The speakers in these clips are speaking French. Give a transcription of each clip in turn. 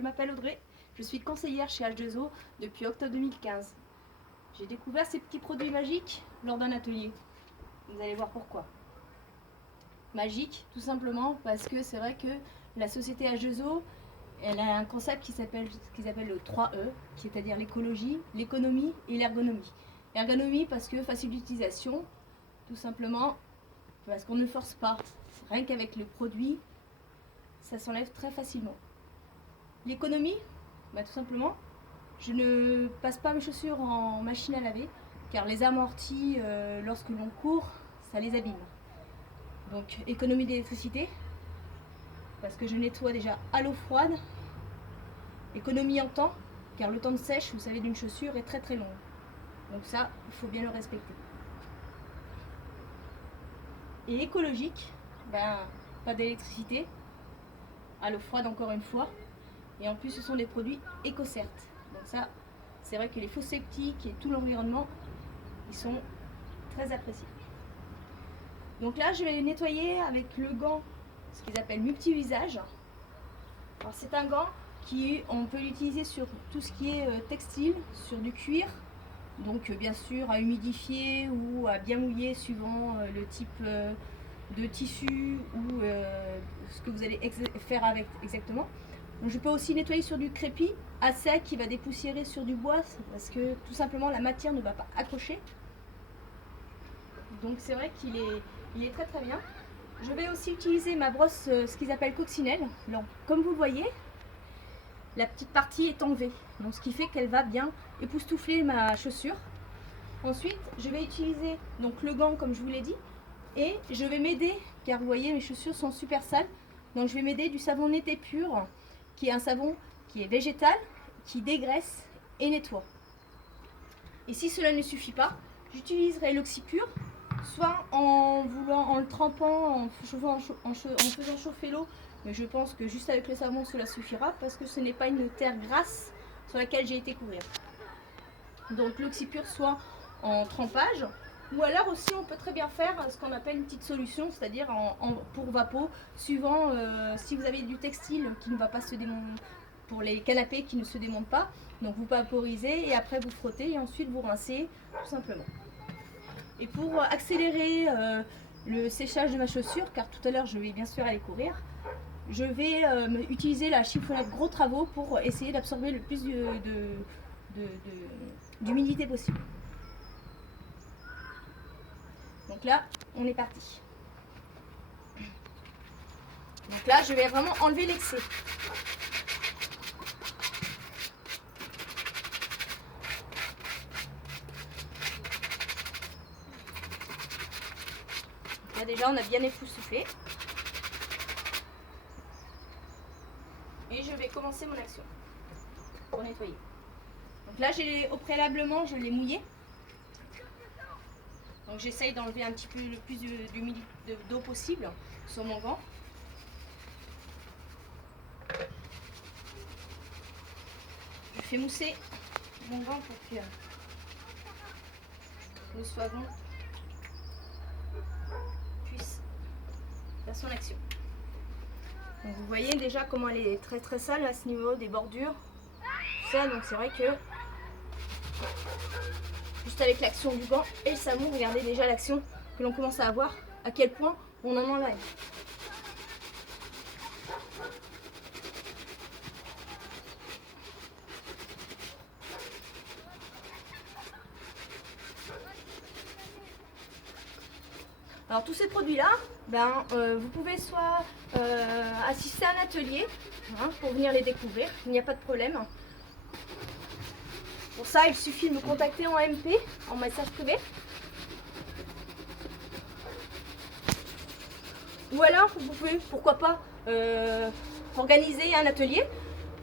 Je m'appelle Audrey, je suis conseillère chez H2O depuis octobre 2015. J'ai découvert ces petits produits magiques lors d'un atelier. Vous allez voir pourquoi. Magique, tout simplement parce que c'est vrai que la société H2O, elle a un concept qui s'appelle le 3E, c'est-à-dire l'écologie, l'économie et l'ergonomie. L'ergonomie parce que facile d'utilisation, tout simplement parce qu'on ne force pas. Rien qu'avec le produit, ça s'enlève très facilement. L'économie, tout simplement, je ne passe pas mes chaussures en machine à laver, car les amortis, lorsque l'on court, ça les abîme. Donc économie d'électricité, parce que je nettoie déjà à l'eau froide. Économie en temps, car le temps de sèche, vous savez, d'une chaussure est très très long. Donc ça, il faut bien le respecter. Et écologique, pas d'électricité, à l'eau froide encore une fois. Et en plus, ce sont des produits EcoCert. Donc ça, c'est vrai que les fosses septiques et tout l'environnement, ils sont très appréciés. Donc là, je vais les nettoyer avec le gant, ce qu'ils appellent multi-usage. Alors c'est un gant qui, on peut l'utiliser sur tout ce qui est textile, sur du cuir. Donc bien sûr à humidifier ou à bien mouiller suivant le type de tissu ou ce que vous allez faire avec exactement. Donc, je peux aussi nettoyer sur du crépi à sec qui va dépoussiérer sur du bois parce que tout simplement la matière ne va pas accrocher. Donc c'est vrai qu'il est très très bien. Je vais aussi utiliser ma brosse, ce qu'ils appellent coccinelle. Alors, comme vous le voyez, la petite partie est enlevée. Donc ce qui fait qu'elle va bien époustoufler ma chaussure. Ensuite, je vais utiliser donc le gant comme je vous l'ai dit. Et je vais m'aider, car vous voyez mes chaussures sont super sales. Donc je vais m'aider du savon Nété Pur, qui est un savon qui est végétal, qui dégraisse et nettoie. Et si cela ne suffit pas, j'utiliserai l'oxypur, soit en le trempant, en faisant chauffer l'eau, mais je pense que juste avec le savon cela suffira parce que ce n'est pas une terre grasse sur laquelle j'ai été couvrir. Donc l'oxypur soit en trempage, ou alors aussi on peut très bien faire ce qu'on appelle une petite solution, c'est-à-dire pour vapeau, suivant si vous avez du textile qui ne va pas se démonter, pour les canapés qui ne se démontent pas, donc vous vaporisez et après vous frottez et ensuite vous rincez tout simplement. Et pour accélérer le séchage de ma chaussure, car tout à l'heure je vais bien sûr aller courir, je vais utiliser la chiffonnette Gros Travaux pour essayer d'absorber le plus d'humidité possible. Donc là, on est parti. Donc là, je vais vraiment enlever l'excès. Là déjà, on a bien époustouflé. Et je vais commencer mon action pour nettoyer. Donc là, au préalablement, je l'ai mouillé. Donc j'essaye d'enlever un petit peu le plus d'eau possible sur mon gant. Je fais mousser mon gant pour que le savon puisse faire son action. Donc vous voyez déjà comment elle est très très sale à ce niveau des bordures. Tout ça, donc c'est vrai que juste avec l'action du gant et le savon, regardez déjà l'action que l'on commence à avoir, à quel point on en enlève. Alors tous ces produits-là, vous pouvez soit assister à un atelier pour venir les découvrir, il n'y a pas de problème. Pour ça, il suffit de me contacter en MP, en message privé. Ou alors, vous pouvez, pourquoi pas, organiser un atelier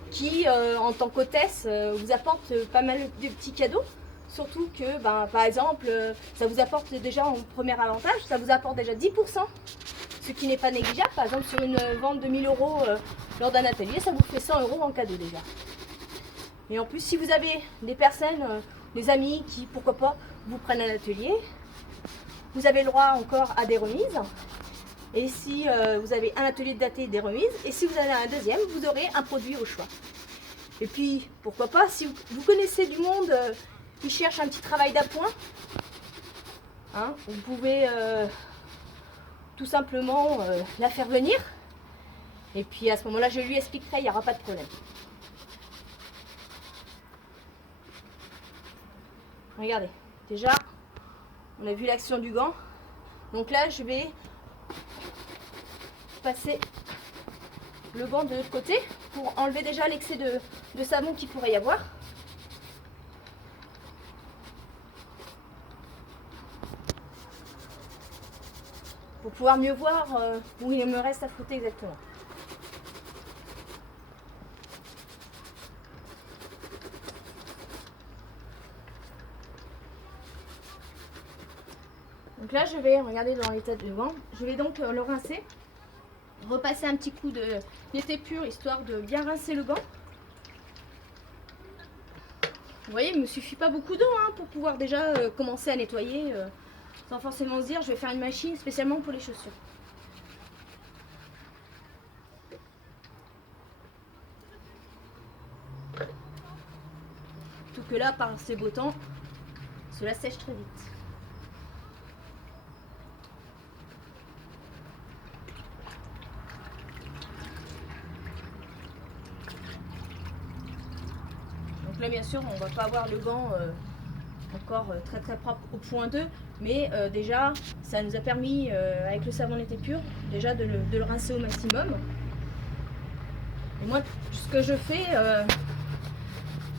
qui, en tant qu'hôtesse, vous apporte pas mal de petits cadeaux. Surtout que, par exemple, ça vous apporte déjà en premier avantage, ça vous apporte déjà 10%, ce qui n'est pas négligeable. Par exemple, sur une vente de 1000 € lors d'un atelier, ça vous fait 100 € en cadeau déjà. Et en plus, si vous avez des personnes, des amis qui, pourquoi pas, vous prennent un atelier, vous avez le droit encore à des remises. Et si vous avez un atelier daté, des remises. Et si vous avez un deuxième, vous aurez un produit au choix. Et puis, pourquoi pas, si vous connaissez du monde qui cherche un petit travail d'appoint, hein, vous pouvez tout simplement la faire venir. Et puis à ce moment-là, je lui expliquerai, il n'y aura pas de problème. Regardez, déjà, on a vu l'action du gant. Donc là, je vais passer le gant de l'autre côté pour enlever déjà l'excès de savon qu'il pourrait y avoir. Pour pouvoir mieux voir où il me reste à frotter exactement. Donc là, je vais regarder dans l'état de gant. Je vais donc le rincer. Repasser un petit coup de netté pur histoire de bien rincer le gant. Vous voyez, il ne me suffit pas beaucoup d'eau pour pouvoir déjà commencer à nettoyer sans forcément se dire je vais faire une machine spécialement pour les chaussures. Tout que là, par ces beaux temps, cela sèche très vite. Donc là, bien sûr, on ne va pas avoir le gant encore très très propre au point 2, mais déjà, ça nous a permis, avec le savon netté pur, déjà de le rincer au maximum. Et moi, ce que je fais,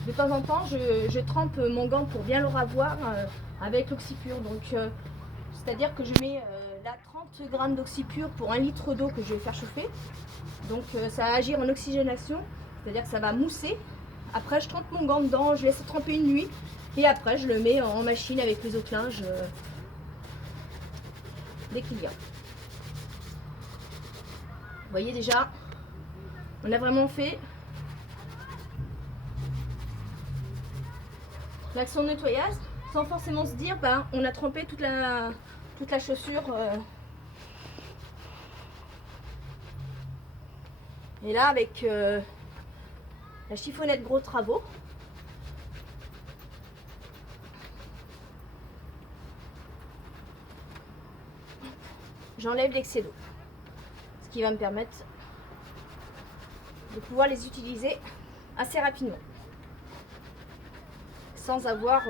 de temps en temps, je trempe mon gant pour bien le ravoir avec l'oxypur. Donc, c'est-à-dire que je mets là 30 grammes d'oxypur pour 1 litre d'eau que je vais faire chauffer. Donc, ça va agir en oxygénation, c'est-à-dire que ça va mousser. Après, je trempe mon gant dedans, je laisse tremper une nuit. Et après, je le mets en machine avec les autres linges dès qu'il y a. Vous voyez déjà, on a vraiment fait l'action de nettoyage sans forcément se dire on a trempé toute la chaussure. Et là, avec la chiffonnette gros travaux, j'enlève l'excès d'eau, ce qui va me permettre de pouvoir les utiliser assez rapidement sans avoir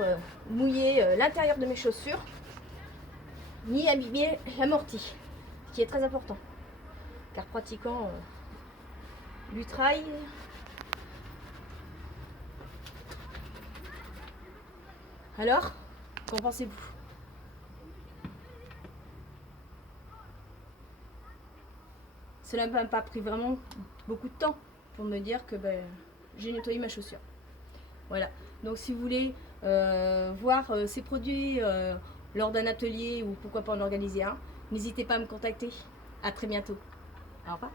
mouillé l'intérieur de mes chaussures ni abîmer l'amorti, ce qui est très important car pratiquant du trail, alors qu'en pensez-vous? Cela ne m'a pas pris vraiment beaucoup de temps pour me dire que j'ai nettoyé ma chaussure. Voilà, donc si vous voulez voir ces produits lors d'un atelier ou pourquoi pas en organiser un, n'hésitez pas à me contacter. À très bientôt. Au revoir.